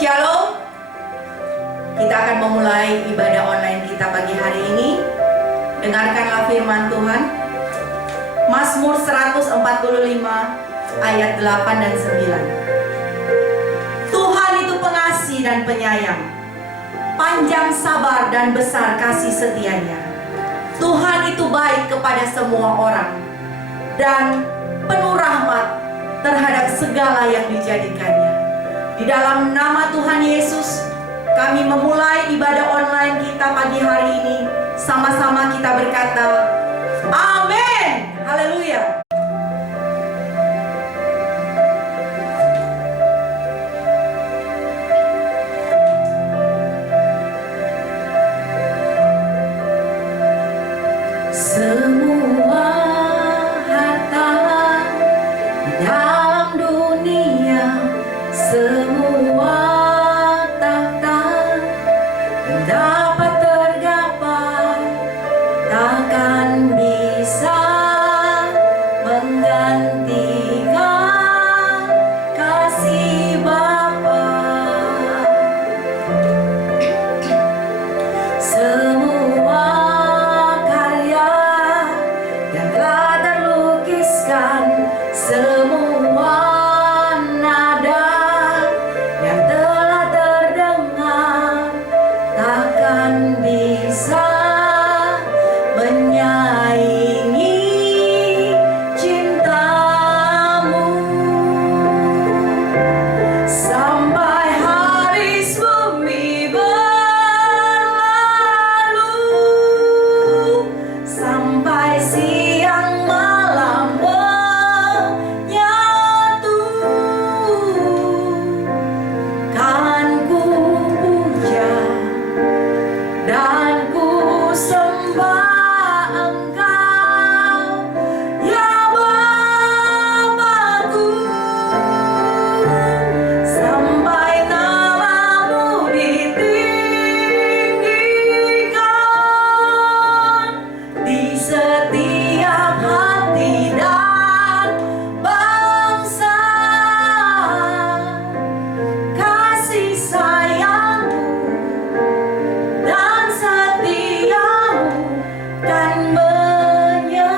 Shalom. Kita akan memulai ibadah online kita pagi hari ini. Dengarkanlah firman Tuhan. Mazmur 145 ayat 8 dan 9. Tuhan itu pengasih dan penyayang, panjang sabar dan besar kasih setianya. Tuhan itu baik kepada semua orang dan penuh rahmat terhadap segala yang dijadikannya. Di dalam nama Tuhan Yesus, kami memulai ibadah online kita pagi hari ini. Sama-sama kita berkata, amin. Haleluya. Semua harta di dalam dunia, semua tahta yang dapat tergapai takkan bisa menggantikan kasih Bapa. Semua karya yang telah terlukiskan, semua nada yang telah terdengar takkan bisa menyaingi cintamu. Sampai habis bumi berlalu, sampai siang malam menyatu, kan ku puja dan ku sembah Engkau, ya Bapa-Ku, sampai namamu ditinggikan di setiap hati dan bangsa. Kasih sayangmu dan setiamu kan menyertaiku.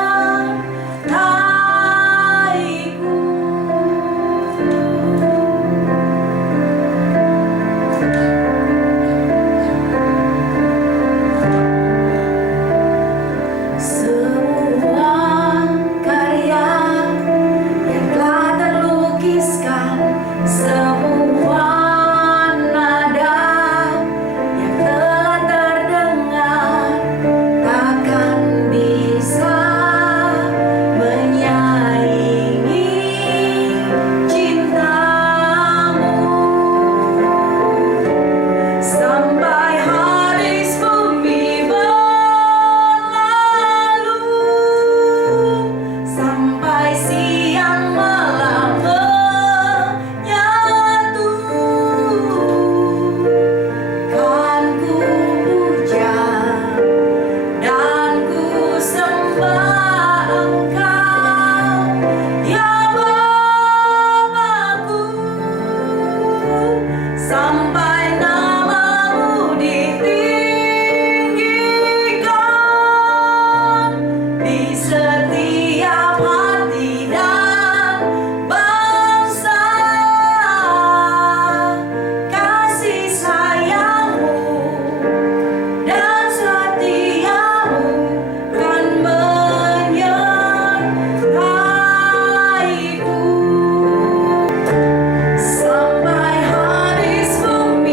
Semua karya yang telah terlukiskan, semua nada yang telah terdengar takkan bisa menyaingi cintamu. Sampai habis bumi berlalu, sampai siang malam menyatu, kan ku puja dan ku sembah Engkau, ya Bapa-Ku, sampai namamu ditinggikan di setiap hati dan bangsa. Kasih sayangmu dan setiamu kan menyertaiku. Sampai habis bumi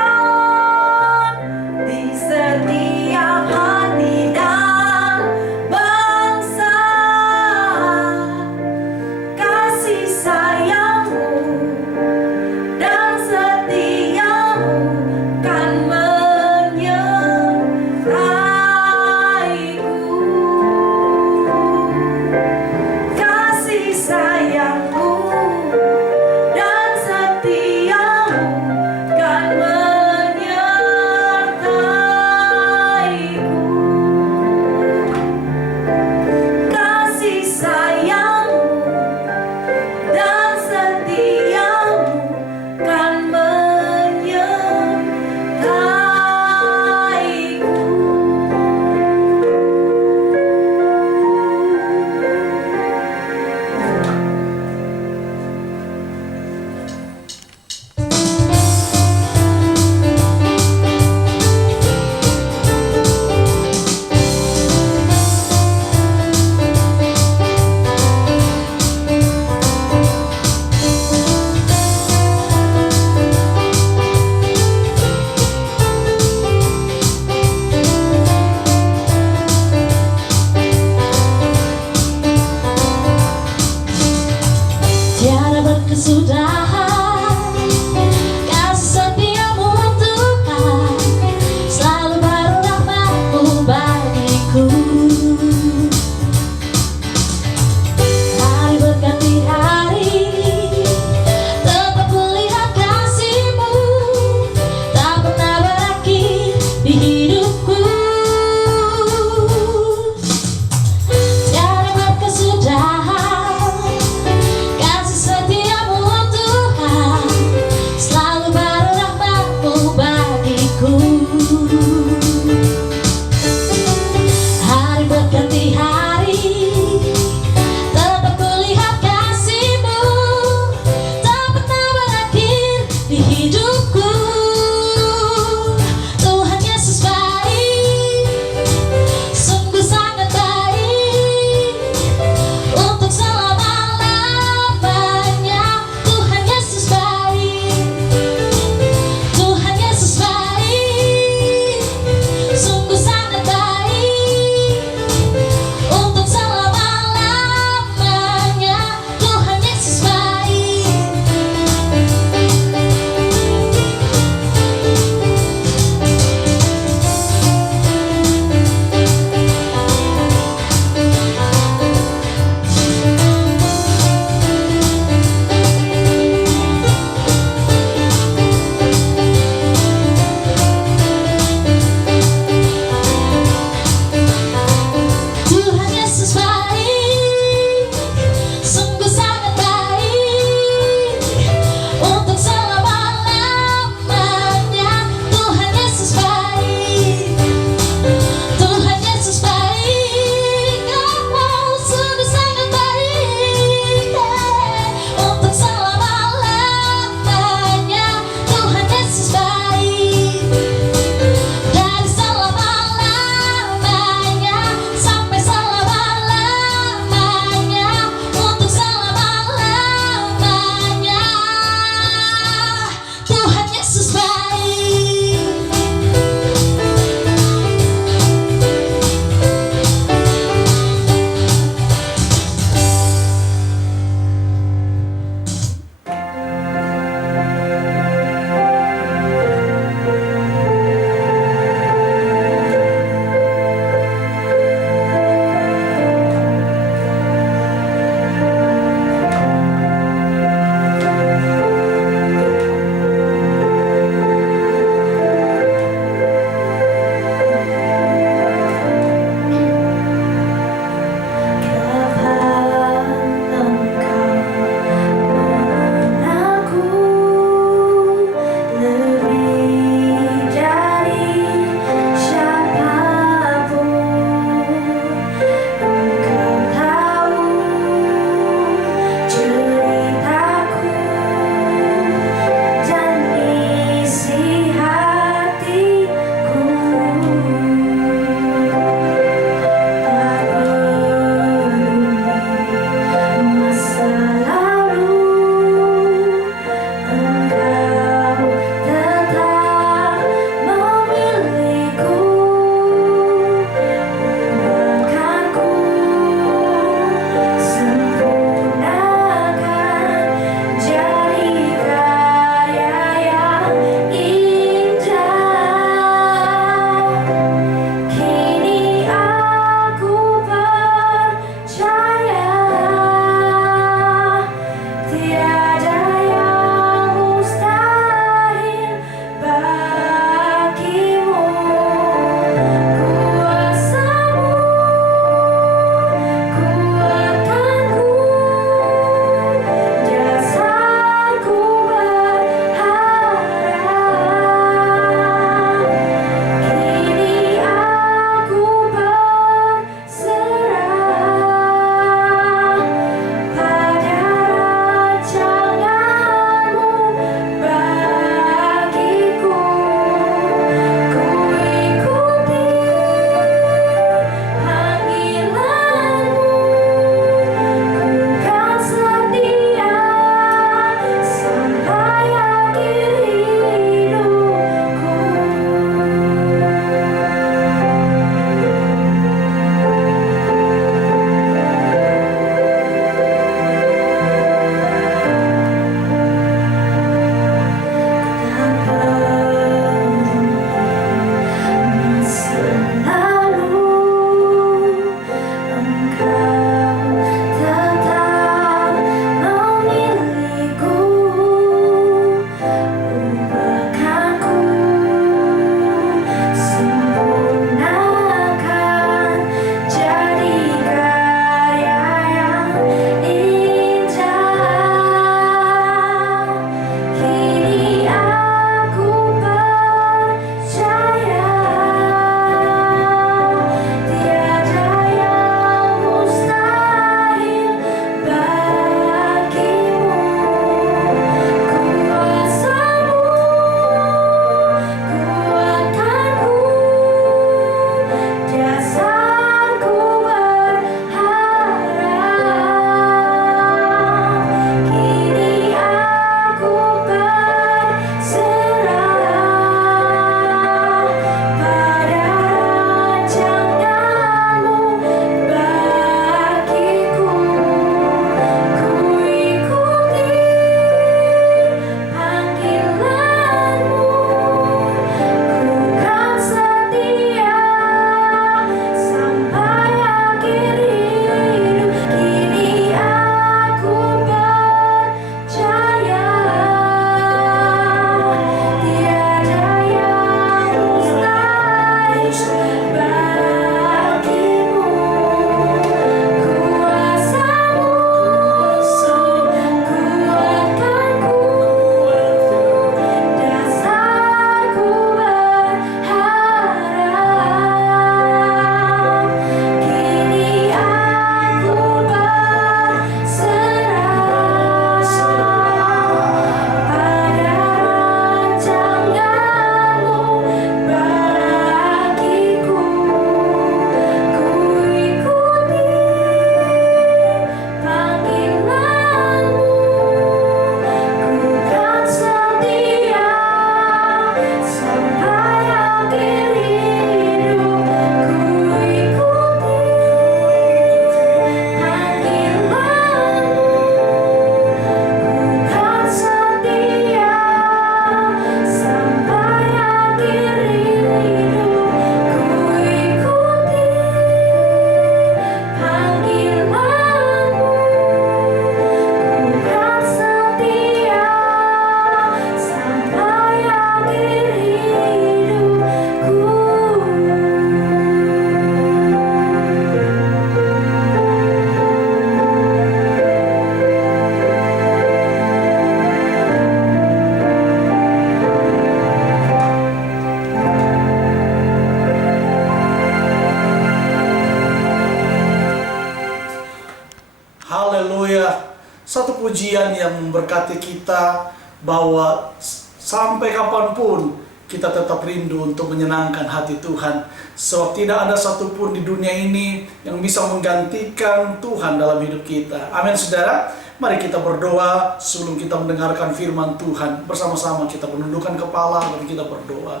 Haleluya. Satu pujian yang memberkati kita bahwa sampai kapanpun kita tetap rindu untuk menyenangkan hati Tuhan. Sebab tidak ada satupun di dunia ini yang bisa menggantikan Tuhan dalam hidup kita. Amin saudara. Mari kita berdoa sebelum kita mendengarkan firman Tuhan. Bersama-sama kita menundukkan kepala dan kita berdoa.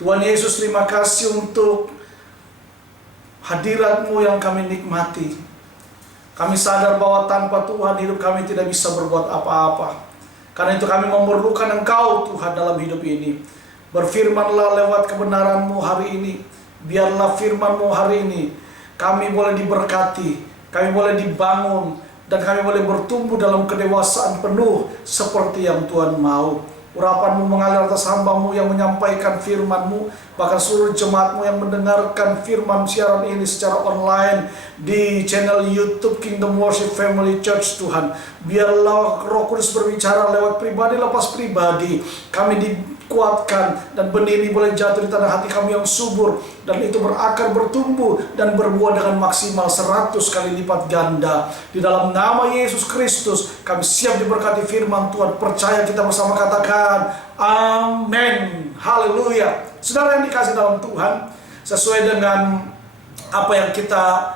Tuhan Yesus, terima kasih untuk hadirat-Mu yang kami nikmati. Kami sadar bahwa tanpa Tuhan hidup kami tidak bisa berbuat apa-apa. Karena itu kami memerlukan Engkau Tuhan dalam hidup ini. Berfirmanlah lewat kebenaran-Mu hari ini. Biarlah firman-Mu hari ini kami boleh diberkati, kami boleh dibangun, dan kami boleh bertumbuh dalam kedewasaan penuh seperti yang Tuhan mau. Urapan-Mu mengalir atas hamba-Mu yang menyampaikan firman-Mu, bahkan seluruh jemaat-Mu yang mendengarkan firman siaran ini secara online di channel YouTube Kingdom Worship Family Church. Tuhan, biarlah Roh Kudus berbicara lewat pribadi lepas pribadi. Kami dikuatkan dan benih ini boleh jatuh di tanah hati kami yang subur, dan itu berakar, bertumbuh, dan berbuah dengan maksimal 100 kali lipat ganda. Di dalam nama Yesus Kristus kami siap diberkati firman Tuhan. Percaya kita bersama, katakan amin. Haleluya. Saudara yang dikasih dalam Tuhan, sesuai dengan apa yang kita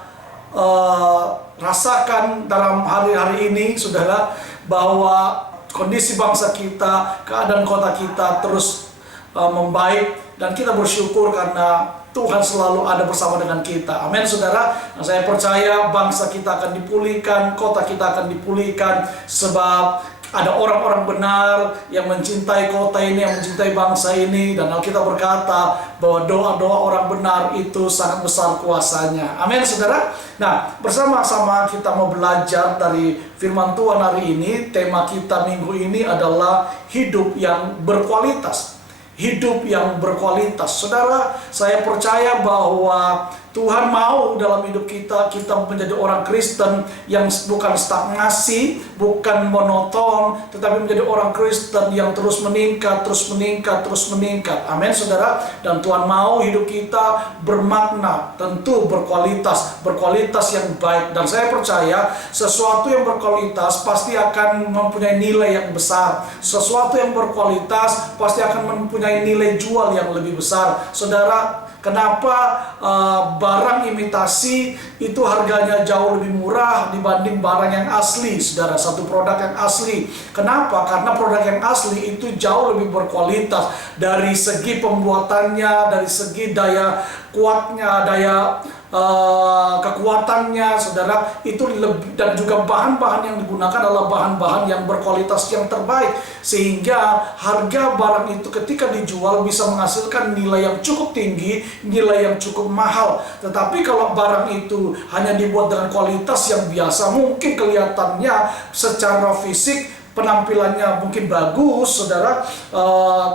rasakan dalam hari-hari ini, saudara, bahwa kondisi bangsa kita, keadaan kota kita terus membaik, dan kita bersyukur karena Tuhan selalu ada bersama dengan kita. Amin saudara. Nah, saya percaya bangsa kita akan dipulihkan, kota kita akan dipulihkan, sebab ada orang-orang benar yang mencintai kota ini, yang mencintai bangsa ini. Dan Alkitab berkata bahwa doa-doa orang benar itu sangat besar kuasanya. Amin saudara. Nah, bersama-sama kita mau belajar dari firman Tuhan hari ini. Tema kita minggu ini adalah hidup yang berkualitas. Hidup yang berkualitas. Saudara, saya percaya bahwa Tuhan mau dalam hidup kita menjadi orang Kristen yang bukan stagnasi, bukan monoton, tetapi menjadi orang Kristen yang terus meningkat, terus meningkat, terus meningkat. Amin saudara. Dan Tuhan mau hidup kita bermakna, tentu berkualitas, berkualitas yang baik. Dan saya percaya sesuatu yang berkualitas pasti akan mempunyai nilai yang besar. Sesuatu yang berkualitas pasti akan mempunyai nilai jual yang lebih besar. Saudara, kenapa barang imitasi itu harganya jauh lebih murah dibanding barang yang asli, saudara? Satu produk yang asli. Kenapa? Karena produk yang asli itu jauh lebih berkualitas dari segi pembuatannya, dari segi daya kuatnya, daya kekuatannya, saudara, itu lebih, dan juga bahan-bahan yang digunakan adalah bahan-bahan yang berkualitas yang terbaik, sehingga harga barang itu ketika dijual bisa menghasilkan nilai yang cukup tinggi, nilai yang cukup mahal. Tetapi kalau barang itu hanya dibuat dengan kualitas yang biasa, mungkin kelihatannya secara fisik penampilannya mungkin bagus, saudara,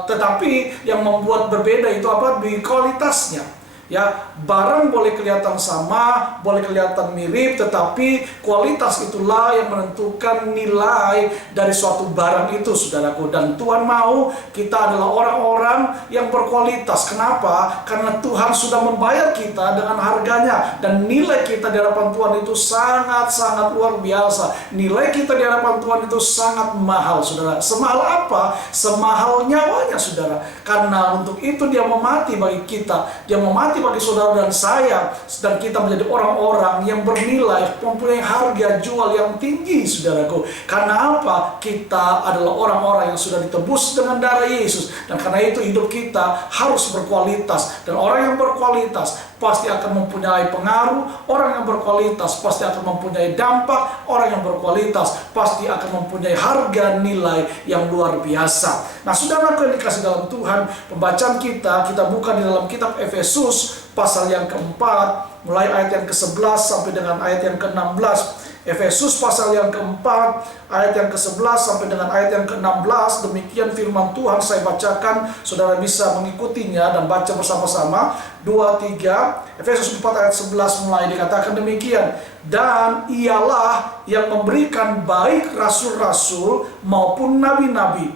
tetapi yang membuat berbeda itu apa? Di kualitasnya. Ya, barang boleh kelihatan sama, boleh kelihatan mirip, tetapi kualitas itulah yang menentukan nilai dari suatu barang itu, saudaraku. Dan Tuhan mau kita adalah orang-orang yang berkualitas. Kenapa? Karena Tuhan sudah membayar kita dengan harganya, dan nilai kita di hadapan Tuhan itu sangat-sangat luar biasa. Nilai kita di hadapan Tuhan itu sangat mahal, saudara. Semahal apa? Semahal nyawanya, saudara. Karena untuk itu Dia mau mati bagi kita, Dia mau mati bagi saudara dan saya, dan kita menjadi orang-orang yang bernilai, mempunyai harga jual yang tinggi, saudaraku. Karena apa? Kita adalah orang-orang yang sudah ditebus dengan darah Yesus, dan karena itu hidup kita harus berkualitas. Dan orang yang berkualitas pasti akan mempunyai pengaruh, orang yang berkualitas pasti akan mempunyai dampak, orang yang berkualitas pasti akan mempunyai harga nilai yang luar biasa. Nah, saudaraku yang dikasih dalam Tuhan, pembacaan kita buka di dalam kitab Efesus pasal yang keempat, mulai ayat yang ke-11 sampai dengan ayat yang ke-16. Efesus pasal yang keempat, ayat yang ke-11 sampai dengan ayat yang ke-16. Demikian firman Tuhan, saya bacakan, saudara bisa mengikutinya dan baca bersama-sama. 2, 3, Efesus 4 ayat 11 mulai dikatakan demikian. Dan ialah yang memberikan baik rasul-rasul maupun nabi-nabi,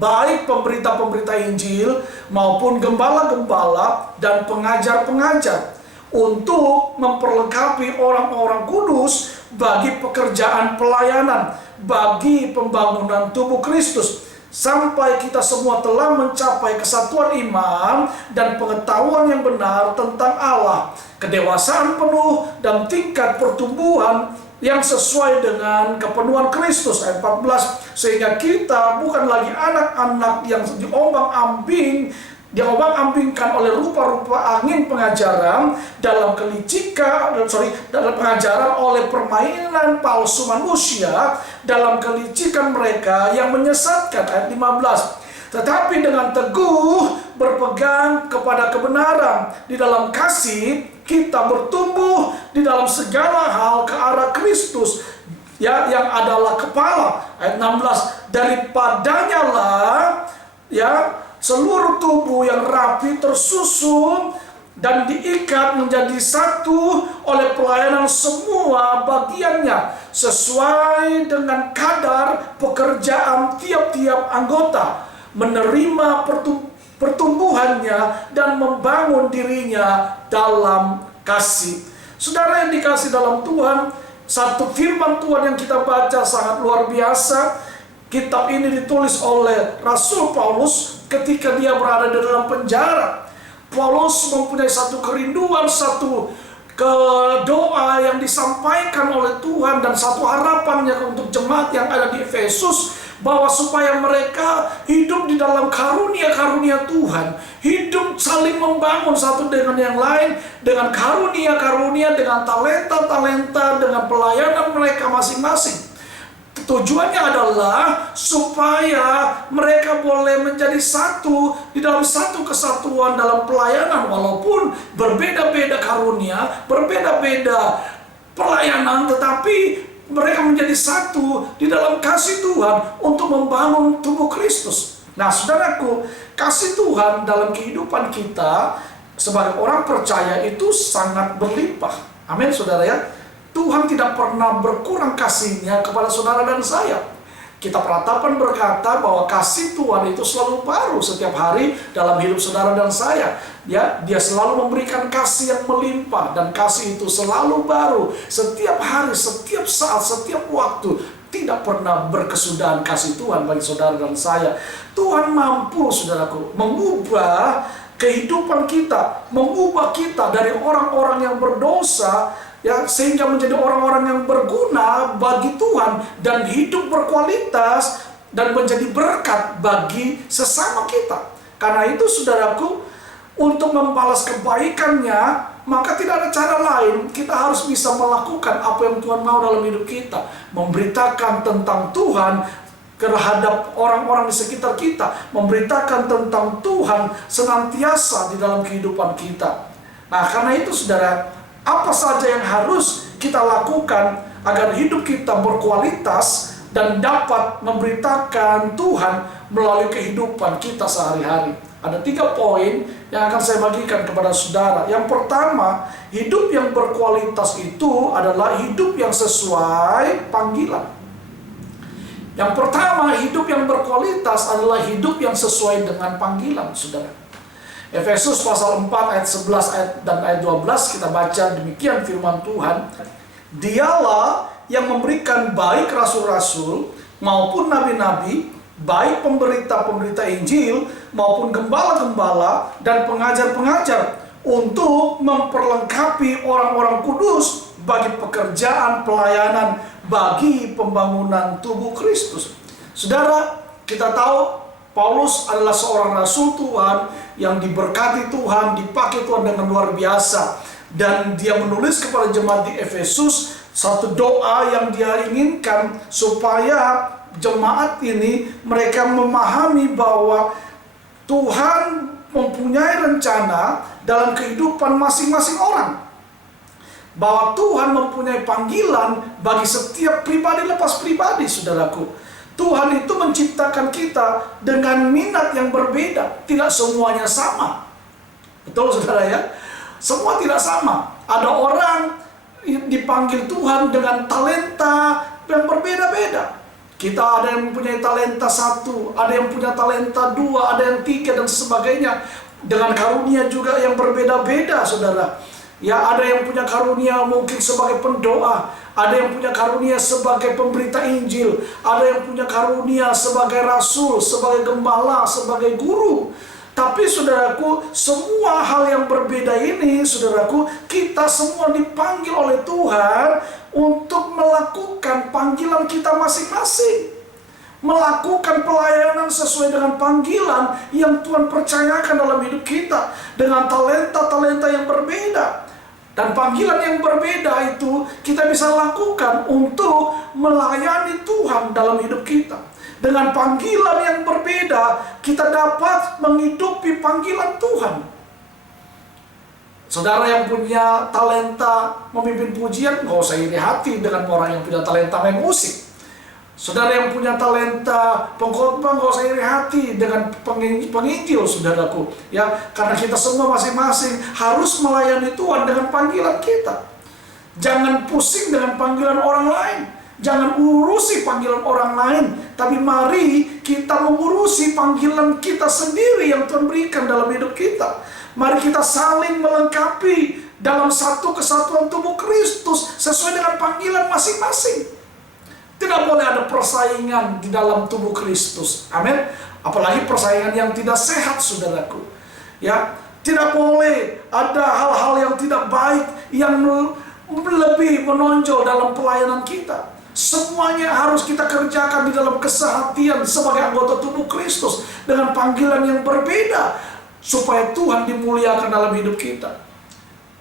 baik pemberita-pemberita Injil maupun gembala-gembala dan pengajar-pengajar, untuk memperlengkapi orang-orang kudus bagi pekerjaan pelayanan, bagi pembangunan tubuh Kristus, sampai kita semua telah mencapai kesatuan iman dan pengetahuan yang benar tentang Allah, kedewasaan penuh dan tingkat pertumbuhan yang sesuai dengan kepenuhan Kristus. Ayat 14, sehingga kita bukan lagi anak-anak yang diombang-ambingkan oleh rupa-rupa angin pengajaran dalam dalam pengajaran oleh permainan palsu manusia, dalam kelicikan mereka yang menyesatkan. Ayat 15, tetapi dengan teguh berpegang kepada kebenaran di dalam kasih, kita bertumbuh di dalam segala hal ke arah Kristus, ya, yang adalah kepala. Ayat 16, daripadanya lah, ya, seluruh tubuh yang rapi tersusun dan diikat menjadi satu oleh pelayanan semua bagiannya sesuai dengan kadar pekerjaan tiap-tiap anggota, menerima pertumbuhannya dan membangun dirinya dalam kasih. Saudara yang dikasih dalam Tuhan, satu firman Tuhan yang kita baca sangat luar biasa. Kitab ini ditulis oleh Rasul Paulus ketika dia berada di dalam penjara. Paulus mempunyai satu kerinduan, satu doa yang disampaikan oleh Tuhan dan satu harapannya untuk jemaat yang ada di Efesus, bahwa supaya mereka hidup di dalam karunia-karunia Tuhan, hidup saling membangun satu dengan yang lain, dengan karunia-karunia, dengan talenta-talenta, dengan pelayanan mereka masing-masing. Tujuannya adalah supaya mereka boleh menjadi satu di dalam satu kesatuan dalam pelayanan, walaupun berbeda-beda karunia, berbeda-beda pelayanan, tetapi mereka menjadi satu di dalam kasih Tuhan untuk membangun tubuh Kristus. Nah, saudaraku, kasih Tuhan dalam kehidupan kita sebagai orang percaya itu sangat berlimpah. Amin, saudara ya. Tuhan tidak pernah berkurang kasih-Nya kepada saudara dan saya. Kitab Ratapan berkata bahwa kasih Tuhan itu selalu baru setiap hari dalam hidup saudara dan saya. Ya, Dia selalu memberikan kasih yang melimpah, dan kasih itu selalu baru setiap hari, setiap saat, setiap waktu. Tidak pernah berkesudahan kasih Tuhan bagi saudara dan saya. Tuhan mampu, saudaraku, mengubah kehidupan kita, mengubah kita dari orang-orang yang berdosa, ya, sehingga menjadi orang-orang yang berguna bagi Tuhan dan hidup berkualitas dan menjadi berkat bagi sesama kita. Karena itu, saudaraku, untuk membalas kebaikannya, maka tidak ada cara lain. Kita harus bisa melakukan apa yang Tuhan mau dalam hidup kita, memberitakan tentang Tuhan terhadap orang-orang di sekitar kita, memberitakan tentang Tuhan senantiasa di dalam kehidupan kita. Nah, karena itu, saudara, apa saja yang harus kita lakukan agar hidup kita berkualitas dan dapat memberitakan Tuhan melalui kehidupan kita sehari-hari? Ada 3 poin yang akan saya bagikan kepada saudara. Yang pertama, hidup yang berkualitas itu adalah hidup yang sesuai panggilan. Yang pertama, hidup yang berkualitas adalah hidup yang sesuai dengan panggilan, saudara. Efesus pasal 4 ayat 11 dan ayat 12 kita baca demikian firman Tuhan. Dialah yang memberikan baik rasul-rasul maupun nabi-nabi, baik pemberita-pemberita Injil maupun gembala-gembala dan pengajar-pengajar, untuk memperlengkapi orang-orang kudus bagi pekerjaan pelayanan, bagi pembangunan tubuh Kristus. Saudara, kita tahu Paulus adalah seorang rasul Tuhan yang diberkati Tuhan, dipakai Tuhan dengan luar biasa. Dan dia menulis kepada jemaat di Efesus satu doa yang dia inginkan supaya jemaat ini mereka memahami bahwa Tuhan mempunyai rencana dalam kehidupan masing-masing orang. Bahwa Tuhan mempunyai panggilan bagi setiap pribadi lepas pribadi, saudaraku. Tuhan itu menciptakan kita dengan minat yang berbeda. Tidak semuanya sama. Betul, saudara ya? Semua tidak sama. Ada orang dipanggil Tuhan dengan talenta yang berbeda-beda. Kita ada yang mempunyai talenta 1, ada yang punya talenta 2, ada yang 3 dan sebagainya. Dengan karunia juga yang berbeda-beda, saudara. Ya, ada yang punya karunia mungkin sebagai pendoa, ada yang punya karunia sebagai pemberita Injil, ada yang punya karunia sebagai rasul, sebagai gembala, sebagai guru. Tapi saudaraku, semua hal yang berbeda ini, saudaraku, kita semua dipanggil oleh Tuhan untuk melakukan panggilan kita masing-masing. Melakukan pelayanan sesuai dengan panggilan yang Tuhan percayakan dalam hidup kita, dengan talenta-talenta yang berbeda. Dan panggilan yang berbeda itu kita bisa lakukan untuk melayani Tuhan dalam hidup kita. Dengan panggilan yang berbeda, kita dapat menghidupi panggilan Tuhan. Saudara yang punya talenta memimpin pujian, nggak usah iri hati dengan orang yang punya talenta main musik. Saudara yang punya talenta pengkhotbah, nggak usah iri hati dengan penginjil, saudaraku. Ya, karena kita semua masing-masing harus melayani Tuhan dengan panggilan kita. Jangan pusing dengan panggilan orang lain. Jangan urusi panggilan orang lain, tapi mari kita mengurusi panggilan kita sendiri yang Tuhan berikan dalam hidup kita. Mari kita saling melengkapi dalam satu kesatuan tubuh Kristus sesuai dengan panggilan masing-masing. Tidak boleh ada persaingan di dalam tubuh Kristus. Amin. Apalagi persaingan yang tidak sehat, saudaraku. Ya, tidak boleh ada hal-hal yang tidak baik yang lebih menonjol dalam pelayanan kita. Semuanya harus kita kerjakan di dalam kesehatian sebagai anggota tubuh Kristus dengan panggilan yang berbeda supaya Tuhan dimuliakan dalam hidup kita.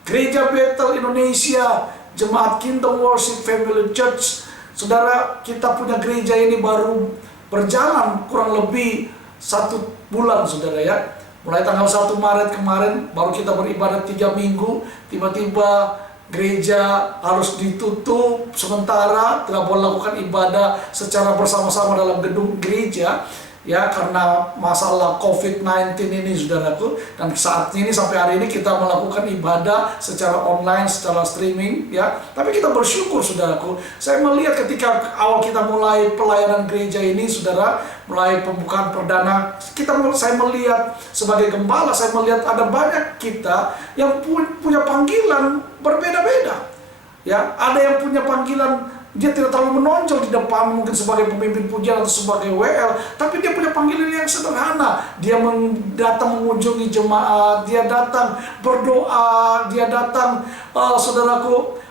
Gereja Bethel Indonesia, Jemaat Kingdom Worship Family Church, saudara, kita punya gereja ini baru berjalan kurang lebih 1 bulan, saudara ya. Mulai tanggal 1 Maret kemarin baru kita beribadah 3 minggu, tiba-tiba gereja harus ditutup sementara, tidak boleh lakukan ibadah secara bersama-sama dalam gedung gereja, ya, karena masalah COVID-19 ini, saudaraku. Dan saat ini sampai hari ini kita melakukan ibadah secara online, secara streaming, ya. Tapi kita bersyukur, saudaraku. Saya melihat ketika awal kita mulai pelayanan gereja ini, saudara, mulai pembukaan perdana, saya melihat sebagai gembala, saya melihat ada banyak kita yang punya panggilan berbeda-beda. Ya, ada yang punya panggilan dia tidak terlalu menonjol di depan, mungkin sebagai pemimpin pujian atau sebagai WL, tapi dia punya panggilan yang sederhana. Dia datang mengunjungi jemaat, dia datang berdoa, dia datang, saudaraku,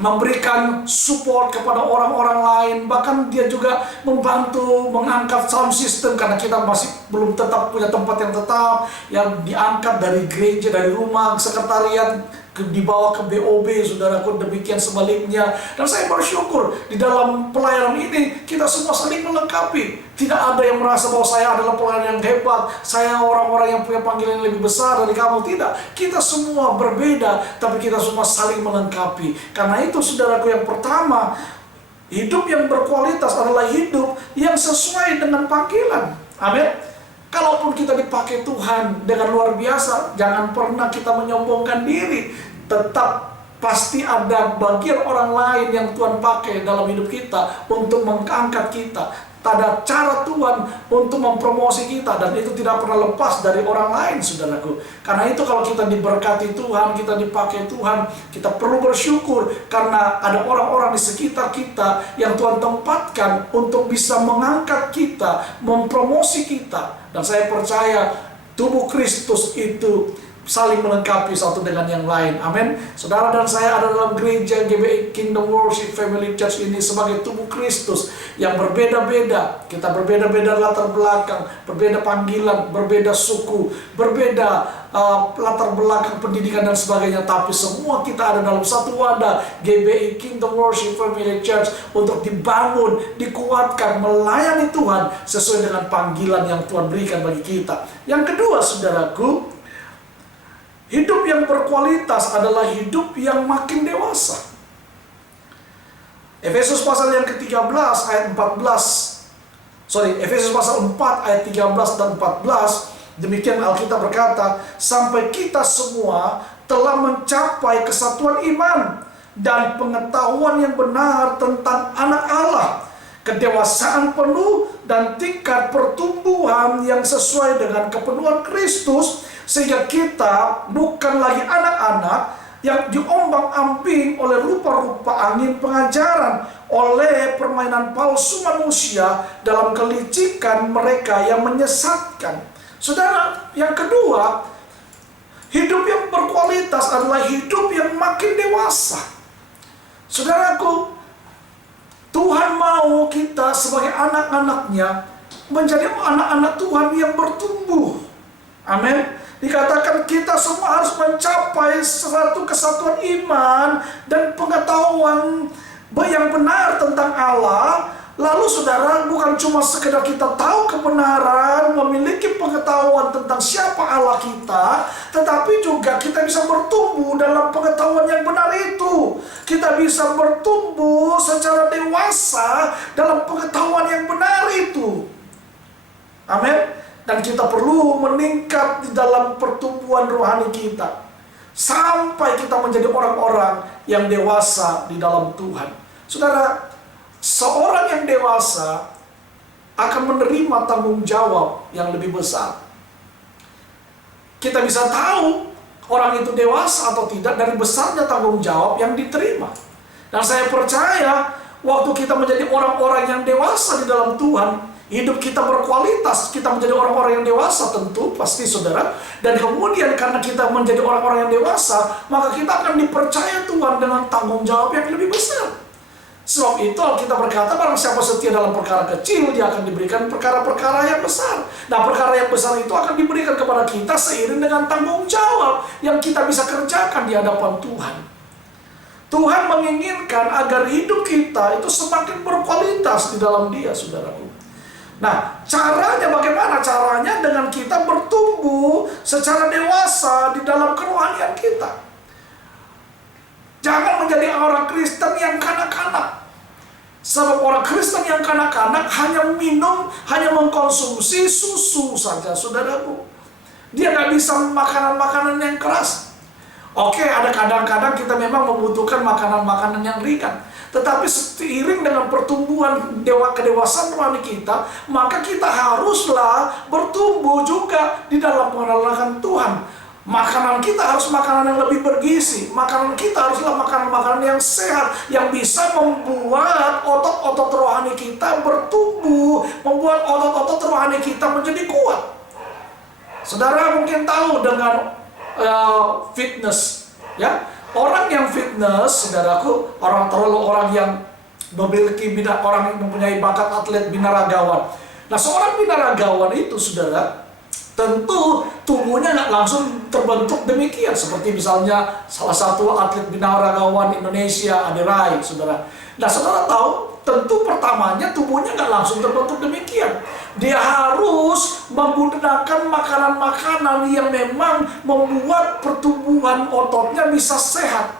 memberikan support kepada orang-orang lain. Bahkan dia juga membantu mengangkat sound system, karena kita masih belum tetap punya tempat yang tetap, yang diangkat dari gereja, dari rumah, sekretariat, dibawa ke BOB, saudaraku, demikian sebaliknya. Dan saya bersyukur di dalam pelayanan ini kita semua saling melengkapi. Tidak ada yang merasa bahwa saya adalah pelayan yang hebat, saya orang-orang yang punya panggilan yang lebih besar dari kamu. Tidak, kita semua berbeda, tapi kita semua saling melengkapi. Karena itu, saudaraku, yang pertama, hidup yang berkualitas adalah hidup yang sesuai dengan panggilan. Amin. Kalaupun kita dipakai Tuhan dengan luar biasa, jangan pernah kita menyombongkan diri. Tetap pasti ada bagian orang lain yang Tuhan pakai dalam hidup kita untuk mengangkat kita. Ada cara Tuhan untuk mempromosi kita, dan itu tidak pernah lepas dari orang lain, saudaraku. Karena itu kalau kita diberkati Tuhan, kita dipakai Tuhan, kita perlu bersyukur karena ada orang-orang di sekitar kita yang Tuhan tempatkan untuk bisa mengangkat kita, mempromosi kita. Dan saya percaya tubuh Kristus itu saling melengkapi satu dengan yang lain. Amin. Saudara dan saya ada dalam gereja GBI Kingdom Worship Family Church ini sebagai tubuh Kristus yang berbeda-beda. Kita berbeda-beda latar belakang, berbeda panggilan, berbeda suku, berbeda latar belakang pendidikan dan sebagainya. Tapi semua kita ada dalam satu wadah, GBI Kingdom Worship Family Church, untuk dibangun, dikuatkan, melayani Tuhan sesuai dengan panggilan yang Tuhan berikan bagi kita. Yang kedua, saudaraku, hidup yang berkualitas adalah hidup yang makin dewasa. Efesus pasal yang ke-13 ayat 14. Efesus pasal 4 ayat 13 dan 14. Demikian Alkitab berkata, sampai kita semua telah mencapai kesatuan iman dan pengetahuan yang benar tentang anak Allah, kedewasaan penuh dan tingkat pertumbuhan yang sesuai dengan kepenuhan Kristus, sehingga kita bukan lagi anak-anak, yang diombang-ambing oleh rupa-rupa angin pengajaran, oleh permainan palsu manusia dalam kelicikan mereka yang menyesatkan. Saudara, yang kedua, hidup yang berkualitas adalah hidup yang makin dewasa. Saudaraku, Tuhan mau kita sebagai anak-anaknya menjadi anak-anak Tuhan yang bertumbuh. Amin. Dikatakan kita semua harus mencapai satu kesatuan iman dan pengetahuan yang benar tentang Allah. Lalu saudara, bukan cuma sekedar kita tahu kebenaran, memiliki pengetahuan tentang siapa Allah kita, tetapi juga kita bisa bertumbuh dalam pengetahuan yang benar itu. Kita bisa bertumbuh secara dewasa dalam pengetahuan yang benar itu. Amin. Dan kita perlu meningkat di dalam pertumbuhan rohani kita sampai kita menjadi orang-orang yang dewasa di dalam Tuhan. Saudara, seorang yang dewasa akan menerima tanggung jawab yang lebih besar. Kita bisa tahu orang itu dewasa atau tidak dari besarnya tanggung jawab yang diterima. Dan saya percaya waktu kita menjadi orang-orang yang dewasa di dalam Tuhan, hidup kita berkualitas, kita menjadi orang-orang yang dewasa tentu, pasti saudara. Dan kemudian karena kita menjadi orang-orang yang dewasa, maka kita akan dipercaya Tuhan dengan tanggung jawab yang lebih besar. Sebab itu kita berkata, barang siapa setia dalam perkara kecil, dia akan diberikan perkara-perkara yang besar. Nah, perkara yang besar itu akan diberikan kepada kita seiring dengan tanggung jawab yang kita bisa kerjakan di hadapan Tuhan. Tuhan menginginkan agar hidup kita itu semakin berkualitas di dalam Dia, saudaraku. Nah, caranya bagaimana? Caranya dengan kita bertumbuh secara dewasa di dalam kerohanian kita. Jangan menjadi orang Kristen yang kanak-kanak. Sebab orang Kristen yang kanak-kanak hanya minum, hanya mengkonsumsi susu saja, saudaraku. Dia nggak bisa makanan-makanan yang keras. Oke, ada kadang-kadang kita memang membutuhkan makanan-makanan yang ringan. Tetapi seiring dengan pertumbuhan kedewasaan rohani kita, maka kita haruslah bertumbuh juga di dalam pengenalan Tuhan. Makanan kita harus makanan yang lebih bergizi. Makanan kita haruslah makanan-makanan yang sehat, yang bisa membuat otot-otot rohani kita bertumbuh, membuat otot-otot rohani kita menjadi kuat. Saudara mungkin tahu dengan fitness, ya. Orang yang fitness, saudaraku, orang yang memiliki orang yang mempunyai bakat atlet binaragawan. Nah, seorang binaragawan itu, saudara, tentu tubuhnya nggak langsung terbentuk demikian. Seperti misalnya salah satu atlet binaragawan Indonesia, Ade Rai, saudara. Nah, saudara tahu, tentu pertamanya tubuhnya nggak langsung terbentuk demikian. Dia harus menggunakan makanan-makanan yang memang membuat pertumbuhan ototnya bisa sehat.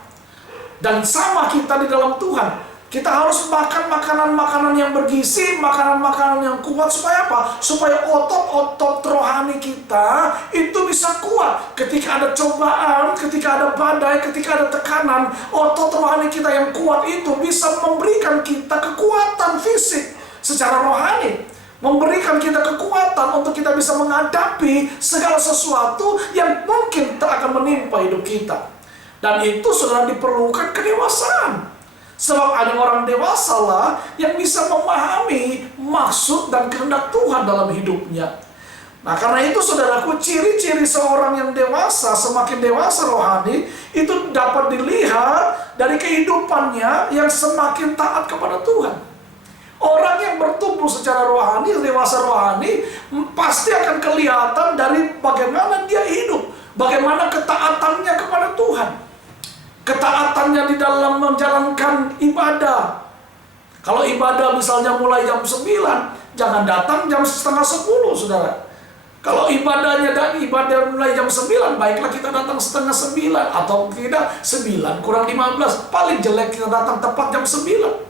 Dan sama kita di dalam Tuhan. Kita harus makan makanan-makanan yang bergizi, makanan-makanan yang kuat. Supaya apa? Supaya otot-otot rohani kita itu bisa kuat. Ketika ada cobaan, ketika ada badai, ketika ada tekanan, otot rohani kita yang kuat itu bisa memberikan kita kekuatan fisik secara rohani. Memberikan kita kekuatan untuk kita bisa menghadapi segala sesuatu yang mungkin akan menimpa hidup kita. Dan itu sudah diperlukan kedewasaan. Sebab ada orang dewasa lah yang bisa memahami maksud dan kehendak Tuhan dalam hidupnya. Nah, karena itu saudaraku, ciri-ciri seorang yang dewasa, semakin dewasa rohani, itu dapat dilihat dari kehidupannya yang semakin taat kepada Tuhan. Orang yang bertumbuh secara rohani, dewasa rohani, pasti akan kelihatan dari bagaimana dia hidup, bagaimana ketaatannya kepada Tuhan. Ketaatannya di dalam menjalankan ibadah. Kalau ibadah misalnya mulai jam 9, jangan datang jam setengah 10, saudara. Kalau ibadahnya ibadah mulai jam 9, baiklah kita datang setengah 9, atau tidak 9 kurang 15, paling jelek kita datang tepat jam 9.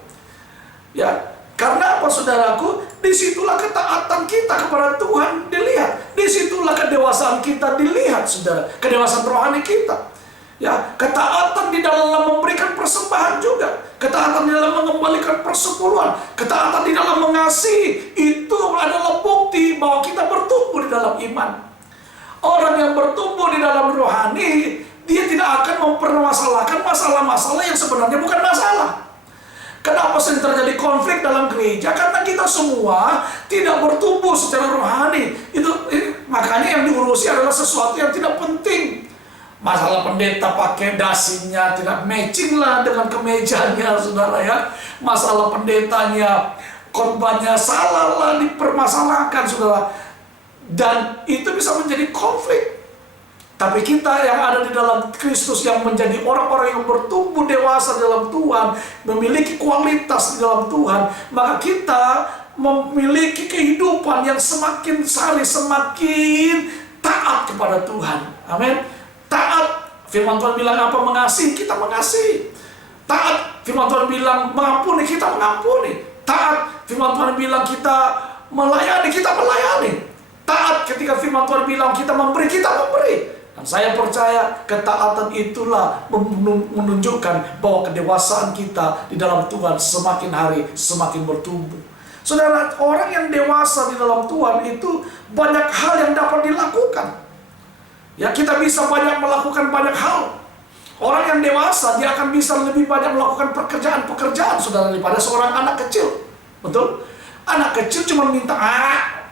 Ya, karena apa, saudaraku? Disitulah ketaatan kita kepada Tuhan dilihat. Disitulah kedewasaan kita dilihat, saudara. Kedewasaan rohani kita. Ya, ketaatan di dalam memberikan persembahan juga, ketaatan di dalam mengembalikan persepuluhan, ketaatan di dalam mengasihi, itu adalah bukti bahwa kita bertumbuh di dalam iman. Orang yang bertumbuh di dalam rohani, dia tidak akan mempermasalahkan masalah-masalah yang sebenarnya bukan masalah. Kenapa sering terjadi konflik dalam gereja? Karena kita semua tidak bertumbuh secara rohani. Makanya yang diurusi adalah sesuatu yang tidak penting. Masalah pendeta pakai dasinya tidak matching lah dengan kemejanya, saudara ya. Masalah pendetanya, khotbahnya salah lah, dipermasalahkan, saudara. Dan itu bisa menjadi konflik. Tapi kita yang ada di dalam Kristus, yang menjadi orang-orang yang bertumbuh dewasa dalam Tuhan, memiliki kualitas di dalam Tuhan, maka kita memiliki kehidupan yang semakin sari, semakin taat kepada Tuhan. Amin. Taat, firman Tuhan bilang apa? Mengasihi, kita mengasihi. Taat, firman Tuhan bilang mengampuni, kita mengampuni. Taat, firman Tuhan bilang kita melayani, kita melayani. Taat, ketika firman Tuhan bilang kita memberi, kita memberi. Dan saya percaya ketaatan itulah menunjukkan bahwa kedewasaan kita di dalam Tuhan semakin hari semakin bertumbuh. Saudara, orang yang dewasa di dalam Tuhan itu banyak hal yang dapat dilakukan. Ya, kita bisa banyak melakukan banyak hal. Orang yang dewasa, dia akan bisa lebih banyak melakukan pekerjaan-pekerjaan, saudara, daripada seorang anak kecil. Betul? Anak kecil cuma minta,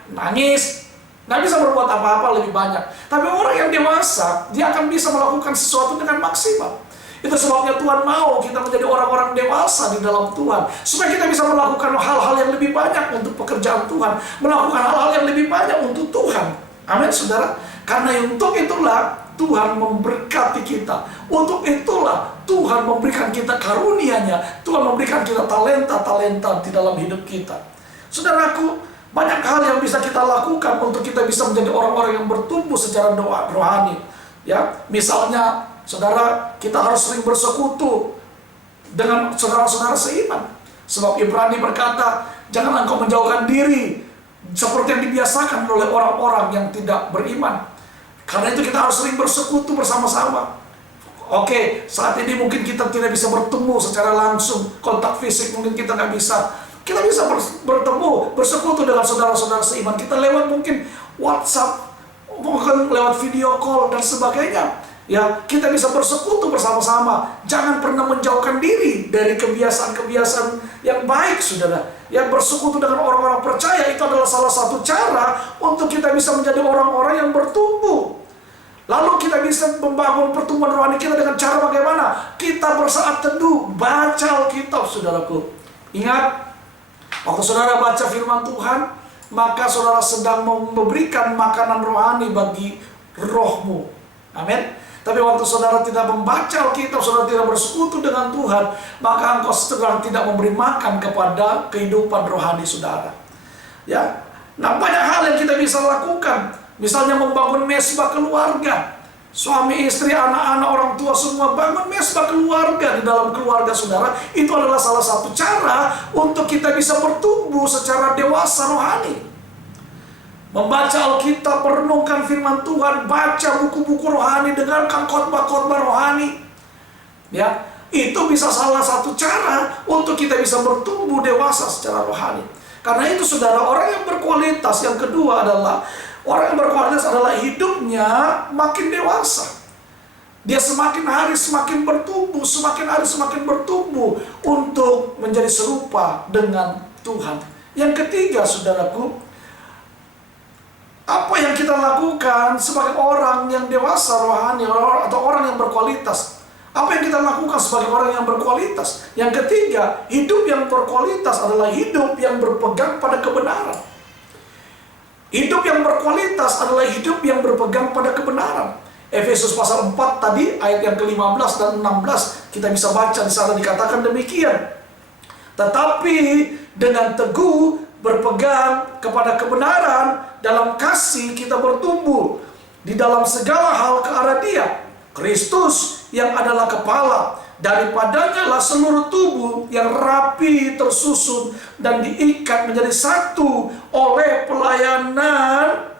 nangis. Nggak bisa berbuat apa-apa lebih banyak. Tapi orang yang dewasa, dia akan bisa melakukan sesuatu dengan maksimal. Itu sebabnya Tuhan mau kita menjadi orang-orang dewasa di dalam Tuhan, supaya kita bisa melakukan hal-hal yang lebih banyak untuk pekerjaan Tuhan, melakukan hal-hal yang lebih banyak untuk Tuhan. Amin, saudara. Karena untuk itulah Tuhan memberkati kita. Untuk itulah Tuhan memberikan kita karunia-Nya. Tuhan memberikan kita talenta-talenta di dalam hidup kita. Saudaraku, banyak hal yang bisa kita lakukan untuk kita bisa menjadi orang-orang yang bertumbuh secara rohani. Ya, misalnya, saudara, kita harus sering bersekutu dengan saudara-saudara seiman. Sebab Ibrani berkata, jangan engkau menjauhkan diri seperti yang dibiasakan oleh orang-orang yang tidak beriman. Karena itu kita harus sering bersekutu bersama-sama. Oke, saat ini mungkin kita tidak bisa bertemu secara langsung, kontak fisik mungkin kita nggak bisa. Kita bisa bertemu, bersekutu dengan saudara-saudara seiman. Kita lewat mungkin WhatsApp, mungkin lewat video call dan sebagainya. Ya, kita bisa bersekutu bersama-sama. Jangan pernah menjauhkan diri dari kebiasaan-kebiasaan yang baik, saudara. Ya, bersekutu dengan orang-orang percaya itu adalah salah satu cara untuk kita bisa menjadi orang-orang yang bertumbuh. Lalu kita bisa membangun pertumbuhan rohani kita dengan cara bagaimana? Kita bersaat teduh, baca Alkitab, saudaraku. Ingat, waktu saudara baca firman Tuhan, maka saudara sedang memberikan makanan rohani bagi rohmu. Amin. Tapi waktu saudara tidak membaca Alkitab, saudara tidak bersekutu dengan Tuhan, maka engkau sedang tidak memberi makan kepada kehidupan rohani saudara. Ya. Nah, banyak hal yang kita bisa lakukan. Misalnya membangun mesbah keluarga. Suami, istri, anak-anak, orang tua semua bangun mesbah keluarga di dalam keluarga saudara. Itu adalah salah satu cara untuk kita bisa bertumbuh secara dewasa rohani. Membaca Alkitab, merenungkan firman Tuhan, baca buku-buku rohani, dengarkan khotbah-khotbah rohani. Ya, itu bisa salah satu cara untuk kita bisa bertumbuh dewasa secara rohani. Karena itu saudara, orang yang berkualitas yang kedua adalah orang yang berkualitas adalah hidupnya makin dewasa. Dia semakin hari semakin bertumbuh, semakin hari semakin bertumbuh untuk menjadi serupa dengan Tuhan. Yang ketiga, saudaraku, apa yang kita lakukan sebagai orang yang dewasa rohani atau orang yang berkualitas? Apa yang kita lakukan sebagai orang yang berkualitas? Yang ketiga, hidup yang berkualitas adalah hidup yang berpegang pada kebenaran. Hidup yang berkualitas adalah hidup yang berpegang pada kebenaran. Efesus pasal 4 tadi, ayat yang ke-15 dan 16, kita bisa baca di sana dikatakan demikian. Tetapi dengan teguh berpegang kepada kebenaran, dalam kasih kita bertumbuh di dalam segala hal ke arah Dia, Kristus yang adalah kepala. Daripadanya lah seluruh tubuh yang rapi tersusun dan diikat menjadi satu oleh pelayanan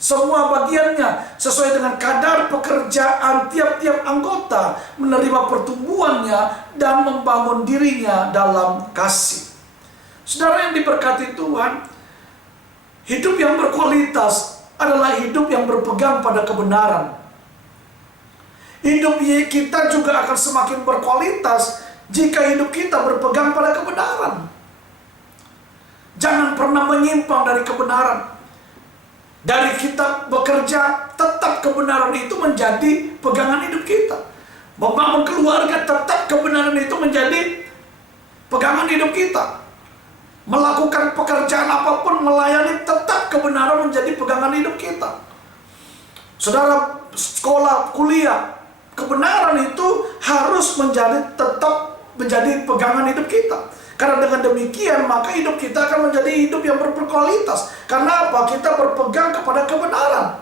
semua bagiannya sesuai dengan kadar pekerjaan tiap-tiap anggota, menerima pertumbuhannya dan membangun dirinya dalam kasih. Saudara yang diberkati Tuhan, hidup yang berkualitas adalah hidup yang berpegang pada kebenaran. Hidup kita juga akan semakin berkualitas jika hidup kita berpegang pada kebenaran. Jangan pernah menyimpang dari kebenaran. Dari kita bekerja, tetap kebenaran itu menjadi pegangan hidup kita. Membangun keluarga, tetap kebenaran itu menjadi pegangan hidup kita. Melakukan pekerjaan apapun, melayani, tetap kebenaran menjadi pegangan hidup kita. Saudara, sekolah, kuliah, kebenaran itu harus tetap menjadi pegangan hidup kita. Karena dengan demikian maka hidup kita akan menjadi hidup yang berkualitas. Karena apa? Kita berpegang kepada kebenaran.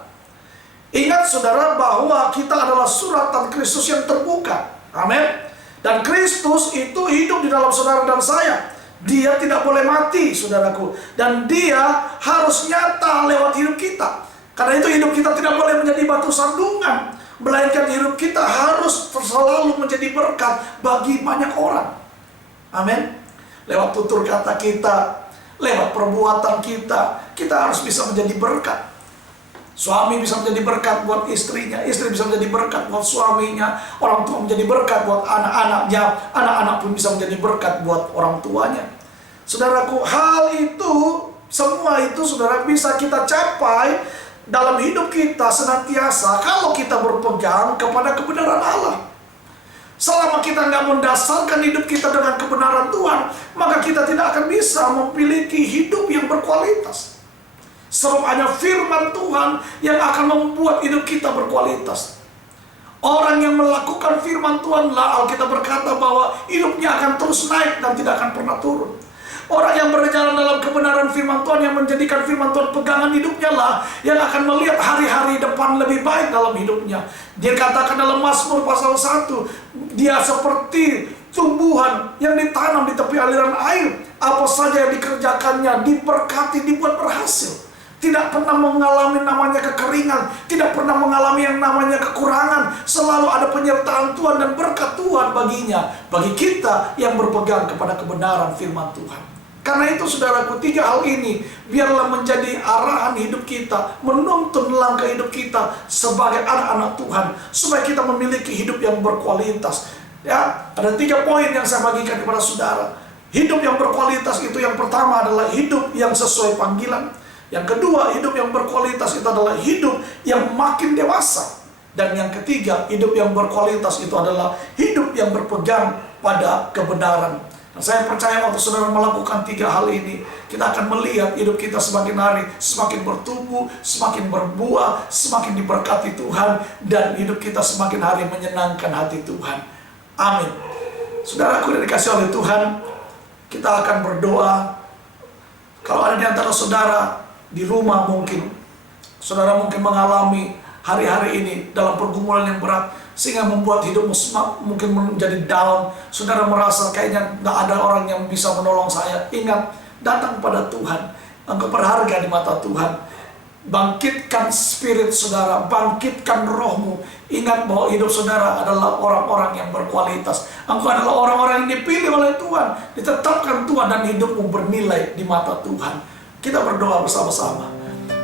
Ingat saudara bahwa kita adalah suratan Kristus yang terbuka. Amin. Dan Kristus itu hidup di dalam saudara dan saya. Dia tidak boleh mati, saudaraku. Dan dia harus nyata lewat hidup kita. Karena itu hidup kita tidak boleh menjadi batu sandungan, melainkan hidup kita harus selalu menjadi berkat bagi banyak orang. Amin. Lewat tutur kata kita, lewat perbuatan kita, kita harus bisa menjadi berkat. Suami bisa menjadi berkat buat istrinya, istri bisa menjadi berkat buat suaminya, orang tua menjadi berkat buat anak-anaknya, anak-anak pun bisa menjadi berkat buat orang tuanya. Saudaraku, hal itu, semua itu saudara bisa kita capai dalam hidup kita senantiasa kalau kita berpegang kepada kebenaran Allah. Selama kita nggak mendasarkan hidup kita dengan kebenaran Tuhan, maka kita tidak akan bisa memiliki hidup yang berkualitas. Sebab hanya firman Tuhan yang akan membuat hidup kita berkualitas. Orang yang melakukan firman Tuhan lah, Alkitab berkata bahwa hidupnya akan terus naik dan tidak akan pernah turun. Orang yang berjalan dalam kebenaran firman Tuhan, yang menjadikan firman Tuhan pegangan hidupnya lah, yang akan melihat hari-hari depan lebih baik dalam hidupnya. Dia katakan dalam Mazmur pasal 1, dia seperti tumbuhan yang ditanam di tepi aliran air. Apa saja yang dikerjakannya diberkati, dibuat berhasil. Tidak pernah mengalami namanya kekeringan, tidak pernah mengalami yang namanya kekurangan. Selalu ada penyertaan Tuhan dan berkat Tuhan baginya, bagi kita yang berpegang kepada kebenaran firman Tuhan. Karena itu saudaraku, 3 hal ini biarlah menjadi arahan hidup kita, menuntun langkah hidup kita sebagai anak-anak Tuhan, supaya kita memiliki hidup yang berkualitas. Ya, ada 3 poin yang saya bagikan kepada saudara. Hidup yang berkualitas itu yang pertama adalah hidup yang sesuai panggilan. Yang kedua, hidup yang berkualitas itu adalah hidup yang makin dewasa. Dan yang ketiga, hidup yang berkualitas itu adalah hidup yang berpegang pada kebenaran. Dan saya percaya waktu saudara melakukan 3 hal ini, kita akan melihat hidup kita semakin hari semakin bertumbuh, semakin berbuah, semakin diberkati Tuhan, dan hidup kita semakin hari menyenangkan hati Tuhan. Amin. Saudaraku yang dikasihi oleh Tuhan, kita akan berdoa. Kalau ada di antara saudara di rumah, mungkin saudara mungkin mengalami hari-hari ini dalam pergumulan yang berat, sehingga membuat hidupmu mungkin menjadi down. Saudara merasa kayaknya gak ada orang yang bisa menolong saya. Ingat, datang pada Tuhan. Engkau berharga di mata Tuhan. Bangkitkan spirit saudara, bangkitkan rohmu. Ingat bahwa hidup saudara adalah orang-orang yang berkualitas. Engkau adalah orang-orang yang dipilih oleh Tuhan, ditetapkan Tuhan, dan hidupmu bernilai di mata Tuhan. Kita berdoa bersama-sama.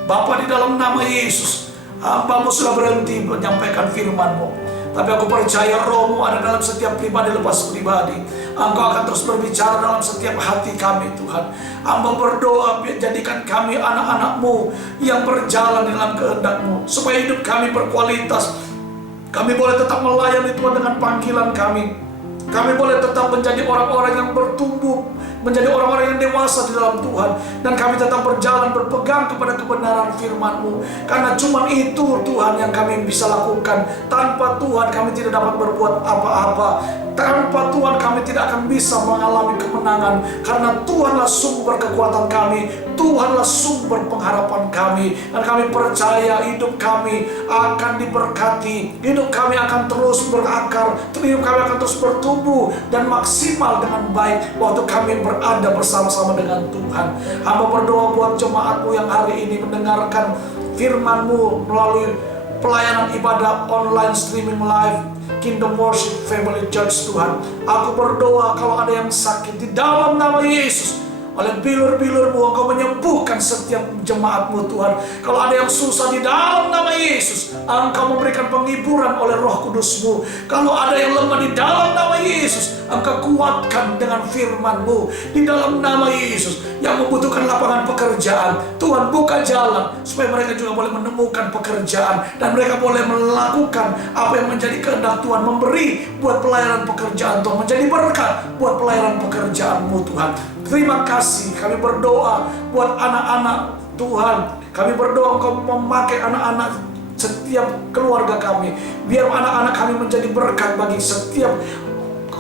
Bapa, di dalam nama Yesus, hamba-Mu sudah berhenti menyampaikan firman-Mu. Tapi aku percaya rohmu ada dalam setiap pribadi lepas pribadi. Engkau akan terus berbicara dalam setiap hati kami Tuhan. Hamba berdoa, jadikan kami anak-anak-Mu yang berjalan dalam kehendak-Mu, supaya hidup kami berkualitas. Kami boleh tetap melayani Tuhan dengan panggilan kami. Kami boleh tetap menjadi orang-orang yang bertumbuh, menjadi orang-orang yang dewasa di dalam Tuhan. Dan kami tetap berjalan berpegang kepada kebenaran firman-Mu. Karena cuma itu Tuhan yang kami bisa lakukan. Tanpa Tuhan kami tidak dapat berbuat apa-apa. Tanpa Tuhan kami tidak akan bisa mengalami kemenangan. Karena Tuhanlah sumber kekuatan kami, Tuhanlah sumber pengharapan kami. Dan kami percaya hidup kami akan diberkati, hidup kami akan terus berakar, hidup kami akan terus bertumbuh dan maksimal dengan baik waktu kami berada bersama-sama dengan Tuhan. Hamba berdoa buat jemaat-Mu yang hari ini mendengarkan firman-Mu melalui pelayanan ibadah online streaming live Kingdom Worship Family Church. Tuhan, aku berdoa kalau ada yang sakit, di dalam nama Yesus oleh bilur-bilur-Mu Engkau menyembuhkan setiap jemaat-Mu Tuhan. Kalau ada yang susah di dalam nama Yesus, Engkau memberikan penghiburan oleh Roh Kudus-Mu. Kalau ada yang lemah di dalam nama Yesus, Engkau kuatkan dengan firman-Mu. Di dalam nama Yesus, yang membutuhkan lapangan pekerjaan, Tuhan buka jalan supaya mereka juga boleh menemukan pekerjaan dan mereka boleh melakukan apa yang menjadi kehendak Tuhan, memberi buat pelayanan pekerjaan Tuhan, menjadi berkat buat pelayanan pekerjaan-Mu Tuhan. Terima kasih, kami berdoa buat anak-anak Tuhan. Kami berdoa Engkau memakai anak-anak setiap keluarga kami, biar anak-anak kami menjadi berkat bagi setiap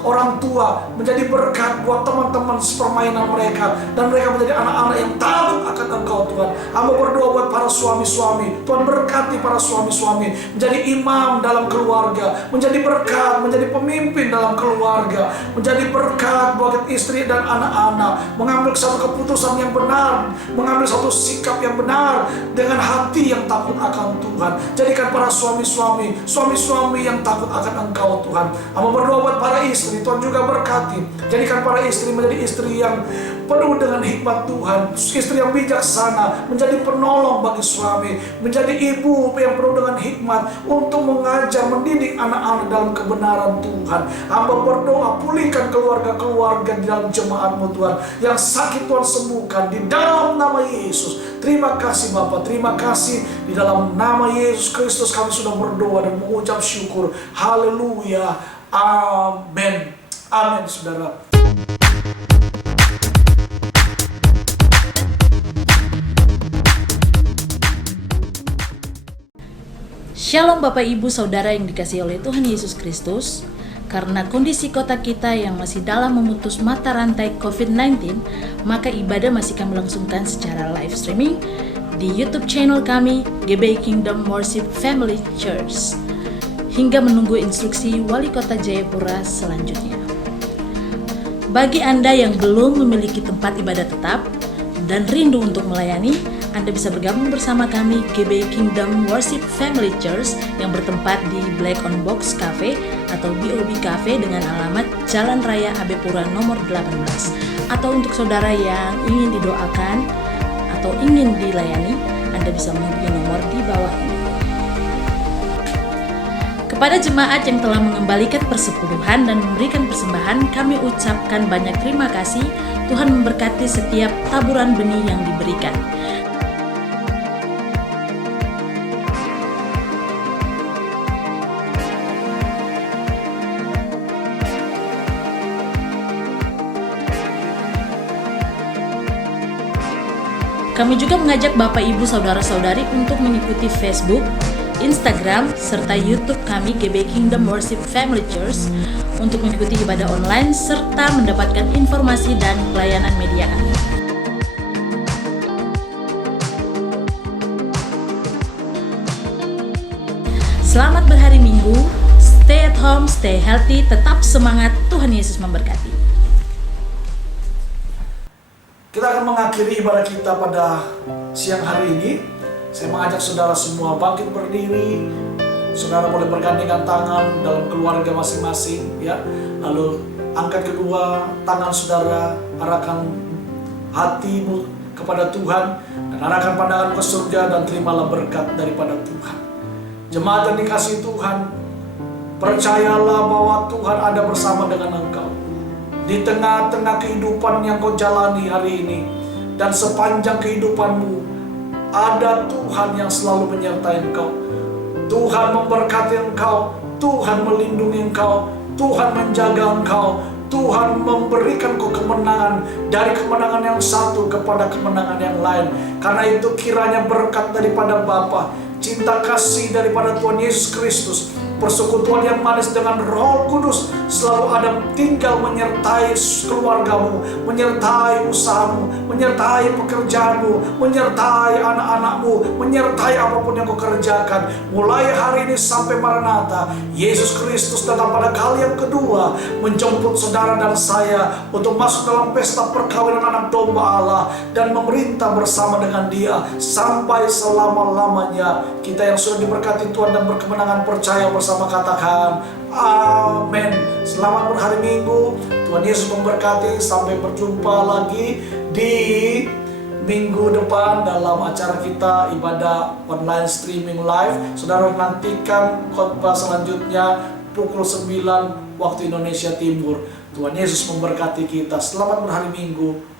orang tua, menjadi berkat buat teman-teman sepermainan mereka, dan mereka menjadi anak-anak yang takut akan Engkau Tuhan. Hamba berdoa buat para suami-suami, Tuhan berkati para suami-suami menjadi imam dalam keluarga, menjadi berkat, menjadi pemimpin dalam keluarga, menjadi berkat buat istri dan anak-anak, mengambil satu keputusan yang benar, mengambil satu sikap yang benar dengan hati yang takut akan Tuhan. Jadikan para suami-suami yang takut akan Engkau Tuhan. Hamba berdoa buat para istri, Tuhan juga berkati. Jadikan para istri menjadi istri yang penuh dengan hikmat Tuhan, istri yang bijaksana, menjadi penolong bagi suami, menjadi ibu yang penuh dengan hikmat untuk mengajar, mendidik anak-anak dalam kebenaran Tuhan. Hamba berdoa, pulihkan keluarga-keluarga di dalam jemaat-Mu Tuhan. Yang sakit Tuhan sembuhkan di dalam nama Yesus. Terima kasih Bapa, terima kasih. Di dalam nama Yesus Kristus kami sudah berdoa dan mengucap syukur. Haleluya. Amin. Amin, saudara. Shalom Bapak Ibu Saudara yang dikasihi oleh Tuhan Yesus Kristus. Karena kondisi kota kita yang masih dalam memutus mata rantai COVID-19, maka ibadah masih kami langsungkan secara live streaming di YouTube channel kami, GBI Kingdom Worship Family Church, hingga menunggu instruksi Wali Kota Jayapura selanjutnya. Bagi Anda yang belum memiliki tempat ibadah tetap dan rindu untuk melayani, Anda bisa bergabung bersama kami GBI Kingdom Worship Family Church yang bertempat di Black on Box Cafe atau BOB Cafe dengan alamat Jalan Raya AB Pura nomor 18. Atau untuk saudara yang ingin didoakan atau ingin dilayani, Anda bisa menghubungi nomor di bawah ini. Kepada jemaat yang telah mengembalikan persepuluhan dan memberikan persembahan, kami ucapkan banyak terima kasih. Tuhan memberkati setiap taburan benih yang diberikan. Kami juga mengajak Bapak Ibu Saudara-saudari untuk mengikuti Facebook, Instagram, serta YouTube kami GBI Kingdom Worship Family Church untuk mengikuti ibadah online serta mendapatkan informasi dan pelayanan media kami. Selamat berhari Minggu, stay at home, stay healthy, tetap semangat, Tuhan Yesus memberkati. Kita akan mengakhiri ibadah kita pada siang hari ini. Saya mengajak saudara semua bangkit berdiri. Saudara boleh bergandengan tangan dalam keluarga masing-masing, ya. Lalu angkat kedua tangan saudara, arahkan hatimu kepada Tuhan dan arahkan pandangan ke surga dan terimalah berkat daripada Tuhan. Jemaat yang dikasihi Tuhan, percayalah bahwa Tuhan ada bersama dengan engkau di tengah-tengah kehidupan yang kau jalani hari ini, dan sepanjang kehidupanmu ada Tuhan yang selalu menyertai engkau. Tuhan memberkati engkau, Tuhan melindungi engkau, Tuhan menjaga engkau, Tuhan memberikan kau kemenangan dari kemenangan yang satu kepada kemenangan yang lain. Karena itu kiranya berkat daripada Bapa, cinta kasih daripada Tuhan Yesus Kristus, persekutuan yang manis dengan Roh Kudus selalu ada tinggal menyertai keluargamu, menyertai usahamu, menyertai pekerjaanmu, menyertai anak-anakmu, menyertai apapun yang kau kerjakan. Mulai hari ini sampai Maranatha, Yesus Kristus datang pada kali yang kedua menjemput saudara dan saya untuk masuk dalam pesta perkawinan anak domba Allah dan memerintah bersama dengan Dia sampai selama-lamanya. Kita yang sudah diberkati Tuhan dan berkemenangan percaya bersama bersama katakan amin. Selamat berhari Minggu. Tuhan Yesus memberkati. Sampai berjumpa lagi di minggu depan dalam acara kita ibadah online streaming live. Saudara nantikan khotbah selanjutnya pukul 9 waktu Indonesia Timur. Tuhan Yesus memberkati kita. Selamat berhari Minggu.